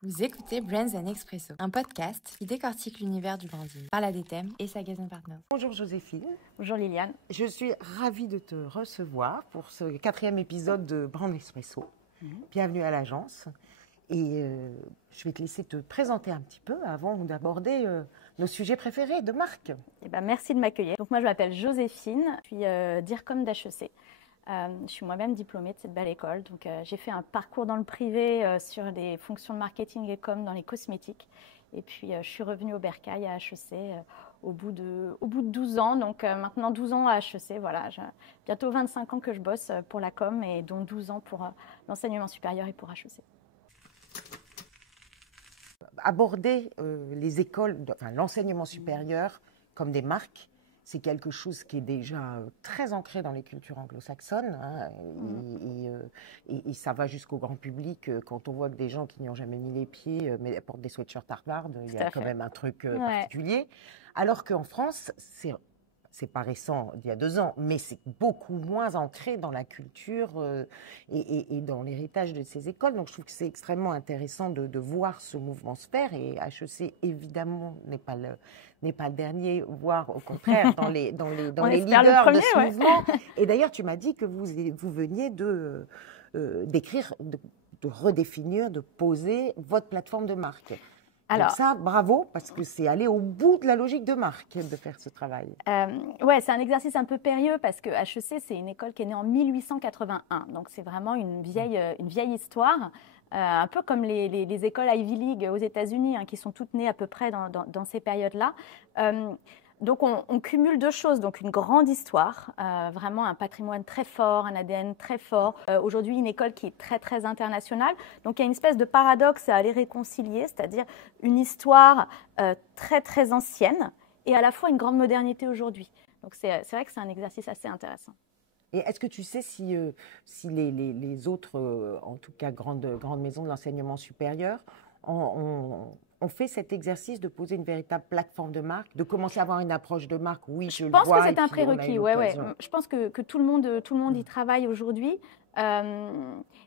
Vous écoutez Brands and Expresso, un podcast qui décortique l'univers du branding par la DTM et sa Gazon Partners. Bonjour Joséphine. Bonjour Liliane. Je suis ravie de te recevoir pour ce 4e épisode de Brands Expresso. Bienvenue à l'agence. Et je vais te laisser te présenter un petit peu avant d'aborder nos sujets préférés de marque. Merci de m'accueillir. Donc moi je m'appelle Joséphine, je suis DIRCOM d'HEC. Je suis moi-même diplômée de cette belle école. Donc j'ai fait un parcours dans le privé sur les fonctions de marketing et com dans les cosmétiques. Et puis je suis revenue au Bercail à HEC au bout de 12 ans. Donc maintenant 12 ans à HEC, voilà. Bientôt 25 ans que je bosse pour la com et dont 12 ans pour l'enseignement supérieur et pour HEC. Aborder les écoles, l'enseignement supérieur comme des marques, c'est quelque chose qui est déjà très ancré dans les cultures anglo-saxonnes. Et ça va jusqu'au grand public. Quand on voit que des gens qui n'y ont jamais mis les pieds mais portent des sweatshirts Harvard, il y a quand même un truc particulier. Alors qu'en France, c'est pas récent d'il y a 2 ans, mais c'est beaucoup moins ancré dans la culture et dans l'héritage de ces écoles. Donc je trouve que c'est extrêmement intéressant de voir ce mouvement se faire. Et HEC, évidemment, n'est pas le dernier, voire au contraire dans les leaders de ce mouvement. Et d'ailleurs, tu m'as dit que vous veniez d'écrire, de redéfinir, de poser votre plateforme de marque. Alors, donc ça, bravo, parce que c'est aller au bout de la logique de marque de faire ce travail. C'est un exercice un peu périlleux parce que HEC, c'est une école qui est née en 1881. Donc, c'est vraiment une vieille histoire. Un peu comme les écoles Ivy League aux États-Unis, qui sont toutes nées à peu près dans ces périodes-là. Donc, on cumule 2 choses. Donc, une grande histoire, vraiment un patrimoine très fort, un ADN très fort. Aujourd'hui, une école qui est très, très internationale. Donc, il y a une espèce de paradoxe à aller réconcilier, c'est-à-dire une histoire très, très ancienne et à la fois une grande modernité aujourd'hui. Donc, c'est vrai que c'est un exercice assez intéressant. Et est-ce que tu sais si les autres, en tout cas grandes maisons de l'enseignement supérieur, ont fait cet exercice de poser une véritable plateforme de marque, de commencer à avoir une approche de marque? Oui, je pense que c'est un prérequis. Ouais. Je pense que tout le monde y travaille aujourd'hui.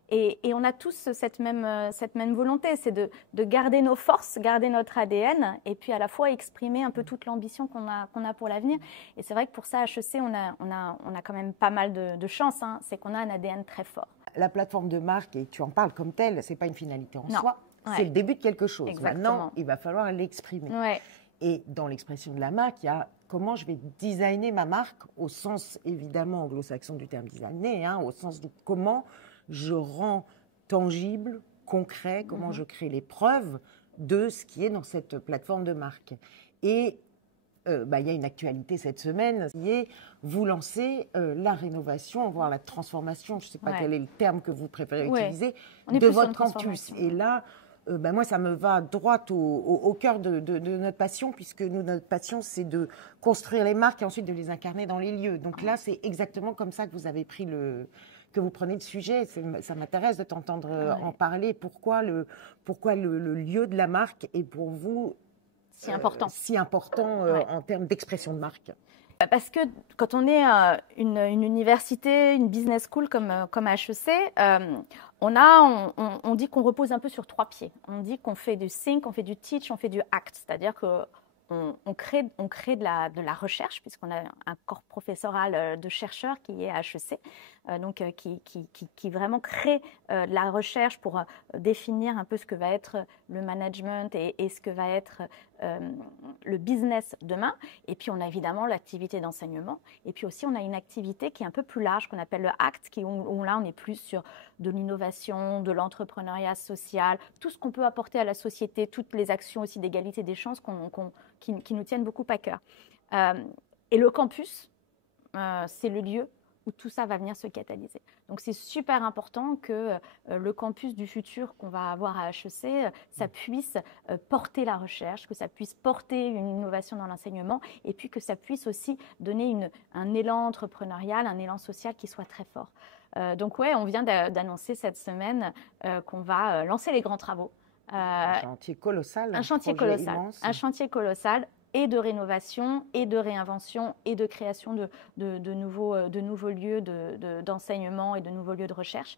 Et on a tous cette même volonté, c'est de garder nos forces, garder notre ADN, et puis à la fois exprimer un peu toute l'ambition qu'on a pour l'avenir. Et c'est vrai que pour ça, à HEC, on a quand même pas mal de chance, c'est qu'on a un ADN très fort. La plateforme de marque, et tu en parles comme telle, c'est pas une finalité en soi. C'est le début de quelque chose. Exactement. Maintenant, il va falloir l'exprimer. Ouais. Et dans l'expression de la marque, il y a comment je vais designer ma marque au sens évidemment anglo-saxon du terme designer, au sens de comment je rends tangible, concret, comment je crée les preuves de ce qui est dans cette plateforme de marque. Et il y a une actualité cette semaine qui est vous lancez la rénovation, voire la transformation, je ne sais pas quel est le terme que vous préférez utiliser, de votre campus. Et là, moi, ça me va droit au cœur de notre passion, puisque notre passion, c'est de construire les marques et ensuite de les incarner dans les lieux. Donc là, c'est exactement comme ça que vous avez que vous prenez le sujet. Ça m'intéresse de t'entendre en parler. Pourquoi le lieu de la marque est pour vous si important en termes d'expression de marque? Parce que quand on est une université, une business school comme HEC, on dit qu'on repose un peu sur 3 pieds. On dit qu'on fait du think, on fait du teach, on fait du act. C'est-à-dire qu'on crée de la recherche, puisqu'on a un corps professoral de chercheurs qui est à HEC, qui vraiment crée de la recherche pour définir un peu ce que va être le management et ce que va être le business demain. Et puis, on a évidemment l'activité d'enseignement. Et puis aussi, on a une activité qui est un peu plus large, qu'on appelle le ACT, où là, on est plus sur de l'innovation, de l'entrepreneuriat social, tout ce qu'on peut apporter à la société, toutes les actions aussi d'égalité des chances qui nous tiennent beaucoup à cœur. Et le campus, c'est le lieu où tout ça va venir se catalyser. Donc, c'est super important que le campus du futur qu'on va avoir à HEC, ça puisse porter la recherche, que ça puisse porter une innovation dans l'enseignement et puis que ça puisse aussi donner un élan entrepreneurial, un élan social qui soit très fort. Donc, on vient d'annoncer cette semaine qu'on va lancer les grands travaux. Un chantier colossal. Un chantier colossal. Un chantier colossal. Et de rénovation, et de réinvention, et de création de nouveaux lieux d'enseignement et de nouveaux lieux de recherche.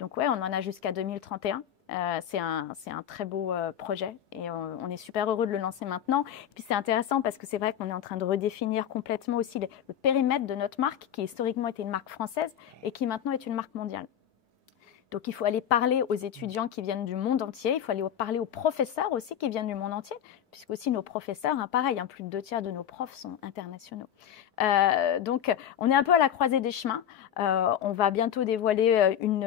Donc on en a jusqu'à 2031. C'est un très beau projet et on est super heureux de le lancer maintenant. Et puis c'est intéressant parce que c'est vrai qu'on est en train de redéfinir complètement aussi le périmètre de notre marque qui historiquement était une marque française et qui maintenant est une marque mondiale. Donc, il faut aller parler aux étudiants qui viennent du monde entier. Il faut aller parler aux professeurs aussi qui viennent du monde entier, puisque aussi nos professeurs, pareil, plus de 2/3 de nos profs sont internationaux. Donc, on est un peu à la croisée des chemins. On va bientôt dévoiler une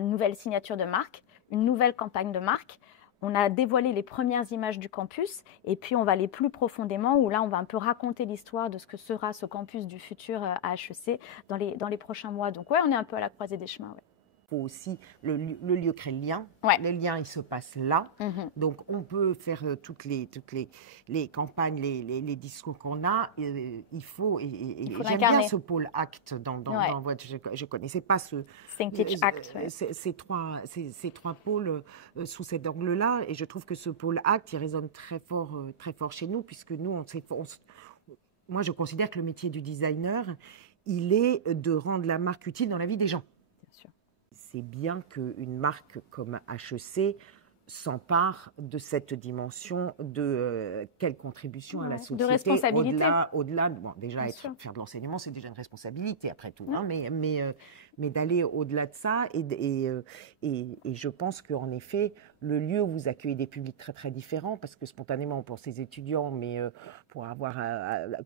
nouvelle signature de marque, une nouvelle campagne de marque. On a dévoilé les premières images du campus et puis on va aller plus profondément où là, on va un peu raconter l'histoire de ce que sera ce campus du futur à HEC dans les prochains mois. Donc, ouais, on est un peu à la croisée des chemins, ouais. Aussi, le lieu crée le lien. Ouais. Le lien, il se passe là. Donc, on peut faire toutes les campagnes, les discours qu'on a. Il faut j'aime bien ce pôle ACT dans votre... Je ne connaissais pas ce... Think, Teach, Act. Ouais. Ces trois pôles sous cet angle-là. Et je trouve que ce pôle ACT, il résonne très fort chez nous, puisque nous, moi, je considère que le métier du designer, il est de rendre la marque utile dans la vie des gens. C'est bien qu'une marque comme HEC s'empare de cette dimension de quelle contribution à la société. De responsabilité. Au-delà bon, déjà, faire de l'enseignement, c'est déjà une responsabilité, après tout. Hein, mais d'aller au-delà de ça. Et je pense qu'en effet, le lieu où vous accueillez des publics très, très différents, parce que spontanément, pour ces étudiants, mais pour avoir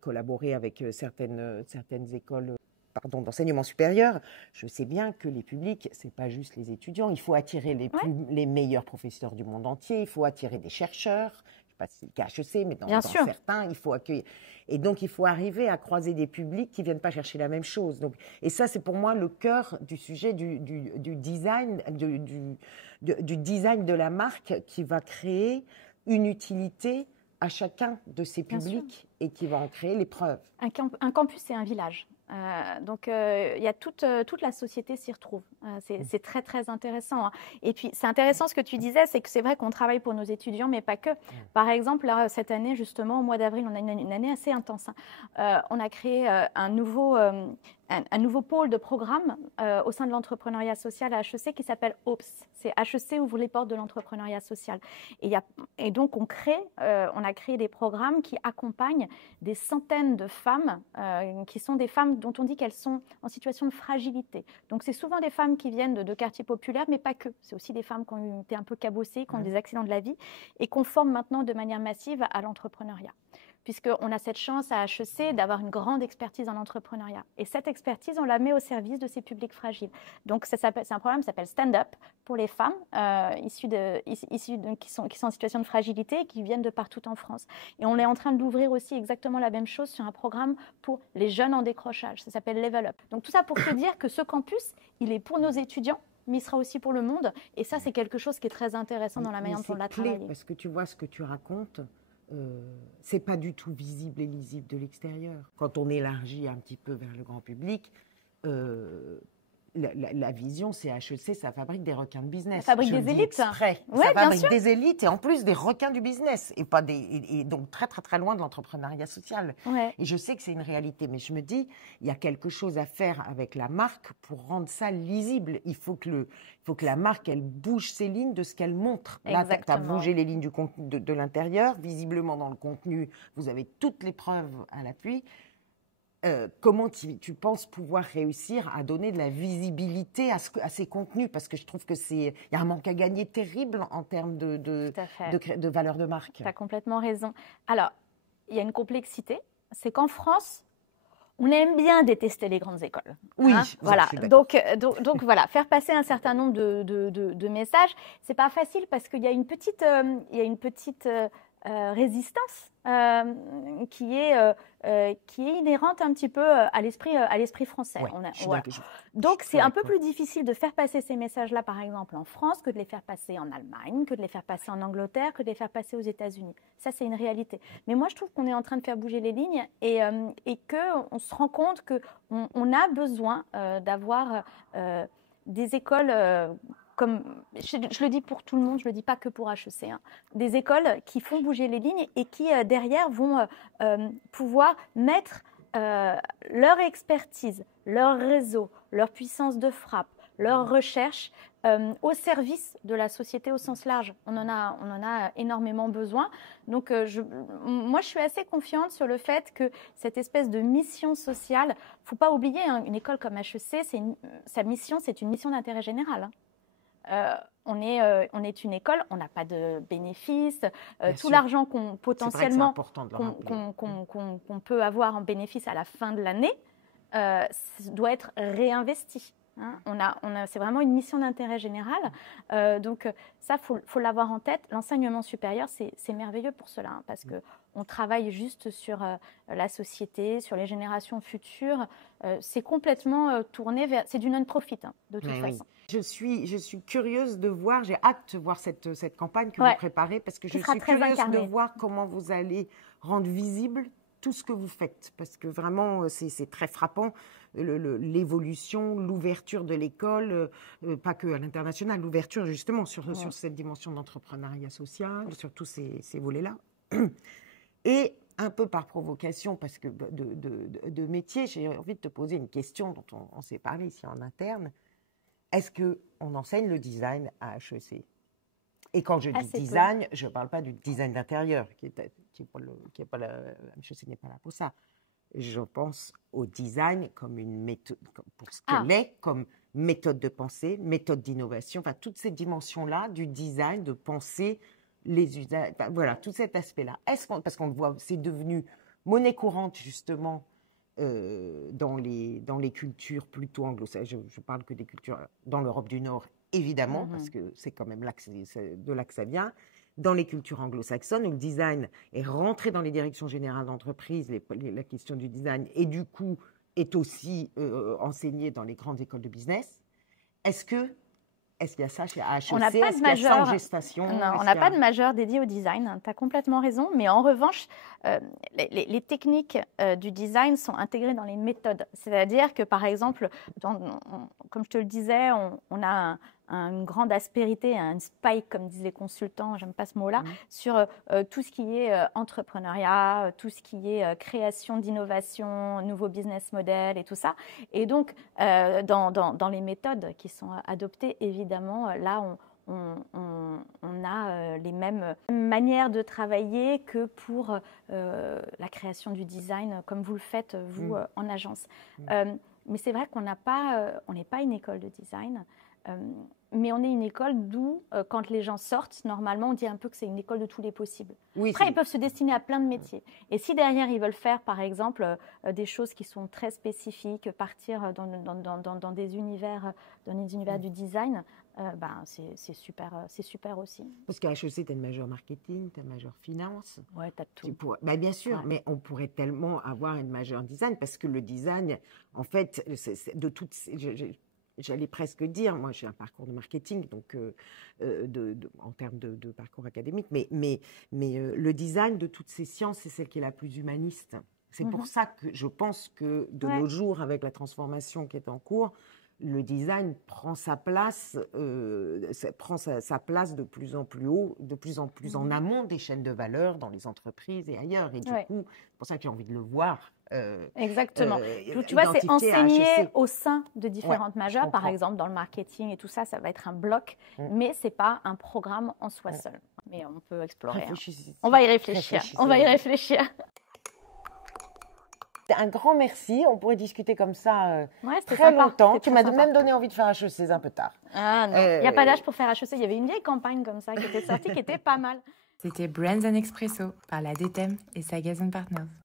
collaboré avec certaines écoles d'enseignement supérieur, je sais bien que les publics, ce n'est pas juste les étudiants. Il faut attirer les meilleurs professeurs du monde entier, il faut attirer des chercheurs, je ne sais pas si c'est le cas HEC, mais dans certains, il faut accueillir. Et donc, il faut arriver à croiser des publics qui ne viennent pas chercher la même chose. Donc, et ça, c'est pour moi le cœur du sujet du design, du design de la marque qui va créer une utilité à chacun de ces publics et qui va en créer les preuves. Un campus, c'est un village. Donc, il y a toute la société s'y retrouve. C'est très, très intéressant. Hein. Et puis, c'est intéressant ce que tu disais, c'est que c'est vrai qu'on travaille pour nos étudiants, mais pas que. Par exemple, là, cette année, justement, au mois d'avril, on a une année assez intense. Hein. On a créé un nouveau pôle de programme au sein de l'entrepreneuriat social à HEC qui s'appelle OPS. C'est HEC ouvre les portes de l'entrepreneuriat social. Et donc, on a créé des programmes qui accompagnent des centaines de femmes qui sont des femmes dont on dit qu'elles sont en situation de fragilité. Donc, c'est souvent des femmes qui viennent de quartiers populaires, mais pas que. C'est aussi des femmes qui ont été un peu cabossées, qui ont des accidents de la vie et qu'on forme maintenant de manière massive à l'entrepreneuriat. Puisqu'on a cette chance à HEC d'avoir une grande expertise en entrepreneuriat. Et cette expertise, on la met au service de ces publics fragiles. Donc, c'est un programme qui s'appelle Stand Up pour les femmes qui sont en situation de fragilité et qui viennent de partout en France. Et on est en train d'ouvrir aussi exactement la même chose sur un programme pour les jeunes en décrochage. Ça s'appelle Level Up. Donc, tout ça pour te dire que ce campus, il est pour nos étudiants, mais il sera aussi pour le monde. Et ça, c'est quelque chose qui est très intéressant dans la manière dont on l'a travaillé. Parce que tu vois ce que tu racontes, c'est pas du tout visible et lisible de l'extérieur. Quand on élargit un petit peu vers le grand public, la vision, c'est HEC, ça fabrique des requins de business. Ça fabrique des élites. Ça fabrique des élites et en plus des requins du business. Et donc très, très, très loin de l'entrepreneuriat social. Ouais. Et je sais que c'est une réalité, mais je me dis, il y a quelque chose à faire avec la marque pour rendre ça lisible. Il faut que la marque, elle bouge ses lignes de ce qu'elle montre. Là, tu as bougé les lignes de l'intérieur. Visiblement, dans le contenu, vous avez toutes les preuves à l'appui. Comment tu penses pouvoir réussir à donner de la visibilité à ces contenus? Parce que je trouve qu'il y a un manque à gagner terrible en termes de valeur de marque. Tu as complètement raison. Alors, il y a une complexité. C'est qu'en France, on aime bien détester les grandes écoles. Oui, voilà. Donc voilà, faire passer un certain nombre de messages, c'est pas facile parce qu'il y a une petite résistance qui est inhérente un petit peu à l'esprit français. Ouais, Donc, c'est un peu plus difficile de faire passer ces messages-là, par exemple, en France, que de les faire passer en Allemagne, que de les faire passer en Angleterre, que de les faire passer aux États-Unis. Ça, c'est une réalité. Mais moi, je trouve qu'on est en train de faire bouger les lignes et qu'on se rend compte qu'on a besoin d'avoir des écoles... comme je le dis pour tout le monde, je ne le dis pas que pour HEC, hein, des écoles qui font bouger les lignes et qui, derrière, vont pouvoir mettre leur expertise, leur réseau, leur puissance de frappe, leur recherche au service de la société au sens large. On en a énormément besoin. Donc, moi, je suis assez confiante sur le fait que cette espèce de mission sociale, il ne faut pas oublier, hein, une école comme HEC, sa mission, c'est une mission d'intérêt général. On est une école, on n'a pas de bénéfices. Tout l'argent qu'on potentiellement qu'on peut avoir en bénéfice à la fin de l'année doit être réinvesti. Hein. C'est vraiment une mission d'intérêt général. Donc ça, faut l'avoir en tête. L'enseignement supérieur, c'est merveilleux pour cela, hein, parce qu'on travaille juste sur la société, sur les générations futures. C'est complètement tourné vers... C'est du non-profit, hein, de toute façon. Oui. Je suis curieuse de voir, j'ai hâte de voir cette campagne que vous préparez, parce que je suis curieuse de voir comment vous allez rendre visible tout ce que vous faites, parce que vraiment, c'est très frappant, l'évolution, l'ouverture de l'école, pas que à l'international, l'ouverture justement sur cette dimension d'entrepreneuriat social, sur tous ces volets-là. Et un peu par provocation, parce que de métier, j'ai envie de te poser une question dont on s'est parlé ici en interne. Est-ce qu'on enseigne le design à HEC? Et quand je dis design, je ne parle pas du design d'intérieur, HEC n'est pas là pour ça. Je pense au design comme une méthode, pour ce qu'elle est, comme méthode de pensée, méthode d'innovation, enfin toutes ces dimensions-là du design, de penser les usages, enfin, voilà, tout cet aspect-là. Parce qu'on le voit, c'est devenu monnaie courante justement dans les cultures plutôt anglo-saxonnes. Je parle que des cultures dans l'Europe du Nord, évidemment, parce que c'est quand même de là que ça vient. Dans les cultures anglo-saxonnes, où le design est rentré dans les directions générales d'entreprise, la question du design, et du coup est aussi enseigné dans les grandes écoles de business. Est-ce qu'il y a ça chez HEC? On n'a pas de majeur en gestation. Non, on n'a pas de majeur dédié au design. Tu as complètement raison. Mais en revanche, les techniques du design sont intégrées dans les méthodes. C'est-à-dire que, par exemple, comme je te le disais, on a une grande aspérité, un spike, comme disent les consultants, j'aime pas ce mot-là, sur tout ce qui est entrepreneuriat, tout ce qui est création d'innovation, nouveaux business models et tout ça. Et donc, dans les méthodes qui sont adoptées, évidemment, là, on a les mêmes manières de travailler que pour la création du design, comme vous le faites, vous, en agence. Mais c'est vrai qu'on n'est pas une école de design. Mais on est une école d'où, quand les gens sortent, normalement, on dit un peu que c'est une école de tous les possibles. Oui, après, ils peuvent se destiner à plein de métiers. Et si derrière, ils veulent faire, par exemple, des choses qui sont très spécifiques, partir dans des univers du design, c'est super aussi. Parce qu'à HEC, tu as une majeure marketing, tu as une majeure finance. Ouais, tu as tout. Bien sûr, mais on pourrait tellement avoir une majeure design, parce que le design, en fait, de toutes j'allais presque dire, moi j'ai un parcours de marketing, donc en termes de parcours académique, mais le design de toutes ces sciences, c'est celle qui est la plus humaniste. C'est pour ça que je pense que de nos jours, avec la transformation qui est en cours, le design prend sa place, sa place de plus en plus haut, de plus en plus en amont des chaînes de valeur dans les entreprises et ailleurs. Et du coup, c'est pour ça que j'ai envie de le voir. Exactement. Tu vois, c'est enseigné au sein de différentes majeures. Par exemple, dans le marketing et tout ça, ça va être un bloc, mais ce n'est pas un programme en soi seul. Mais on peut explorer. On va y réfléchir. On va y réfléchir. Un grand merci. On pourrait discuter comme ça très longtemps. Tu m'as même donné envie de faire HEC un peu tard. Ah non, il n'y a pas d'âge pour faire HEC. Il y avait une vieille campagne comme ça qui était sortie, qui était pas mal. C'était Brands & Expresso par la DTEM et Sagaz & Partners.